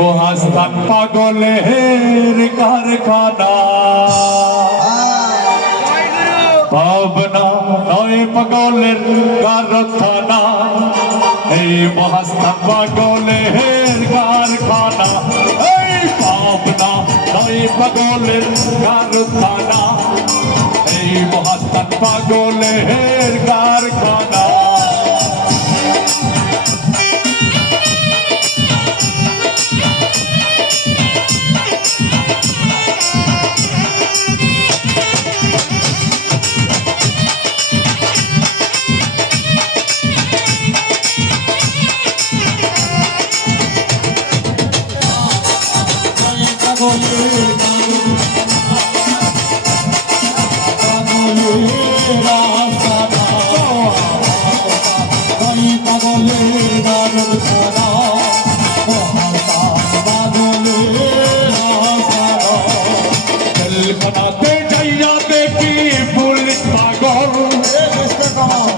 মহাস্থান পাগলের কারখানা ভাবনা নয় পাগলের কারখানা এই মহাস্থান পাগলের কারখানা এই ভাবনা নয় পাগলের কারখানা এই মহাস্থান পাগলের কারখানা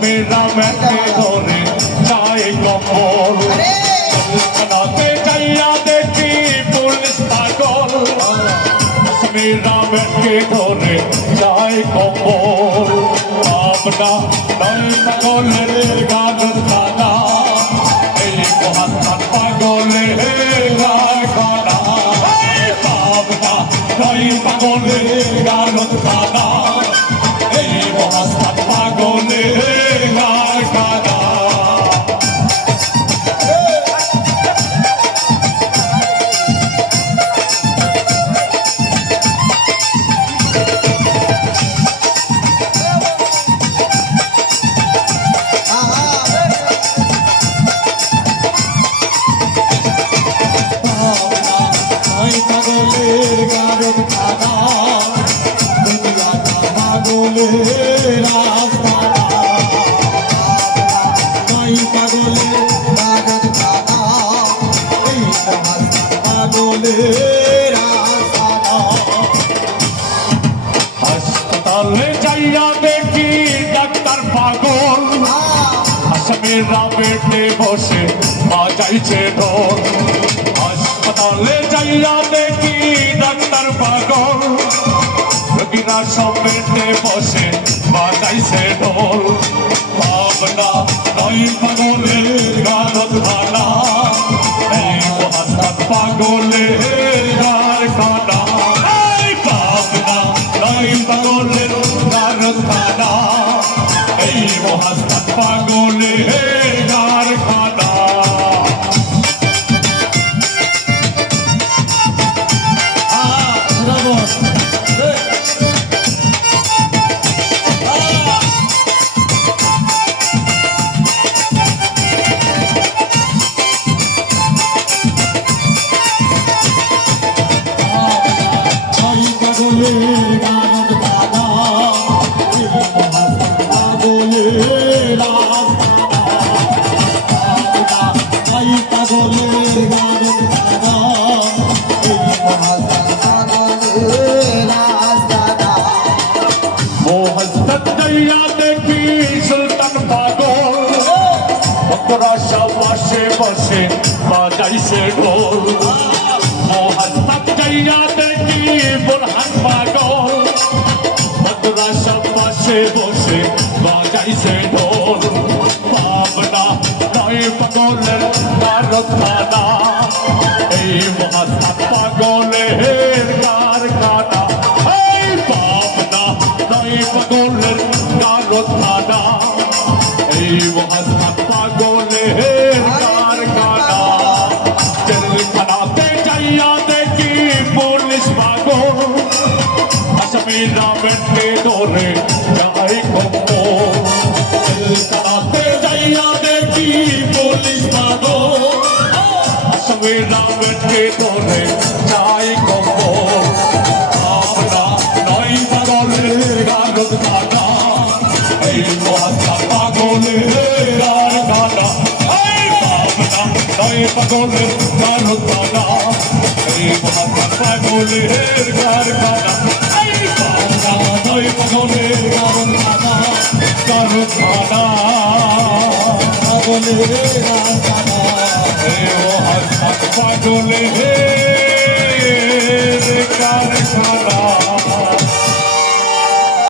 मेरा मैंने धोरे जाए कमोल बनाते जाइया देखी पुलिस पागल मेरा मैंने धोरे जाए कमोल अपना नए पागलेर गाना এই মহাস্থান পাগলের কারখানা ভাবনা নয় পাগলের কারখানা এই মহাস্থান পাগলের কারখানা হাসপাতালে যাইয়া দেখি ডাক্তার পাগল আসামিরা বেডে বসে বাজাইছে ঢোল হাসপাতালে যাইয়া দেখি ডাক্তার পাগল রোগীরা সব বেডে বসে বাজাইছে ঢোল ভাবনা নয় পাগলের কারখানা এই মহাস্থান পাগলের কারখানা এই ভাবনা নয় পাগলের কারখানা এই মহাস্থান পাগলের কারখানা সুলতান পাগল ভক্তরা সব বসে বসে বাজাইছে ঢোল মহাস্থান যাইয়া দেখি বোরহান পাগল ভক্তরা সব বসে বসে বাজাইছে ঢোল ভাবনা নয় পাগলের কারখানা এই মহাস্থান পাগলের কারখানা এই ভাবনা নয় পাগলের কারখানা এই মহাস্থান পাগলের কারখানা জেলখানাতে যাইয়া দেখি পুলিশ পাগল আসামিরা বেডে ধরে যায় কম্বল জেলখানাতে যাইয়া দেখি পুলিশ পাগল আসামিরা বেডে ধরে যায় কম্বল ভাবনা নয় পাগলের কারখানা এই মহাস্থান পাগলের কারখানা এই ভাবনা নয় পাগলের কারখানা এই মহাস্থান পাগলের কারখানা এই ভাবনা নয় পাগলের কারখানা কারখানা পাগলের কারখানা এই মহাস্থান পাগলে হে কারখানা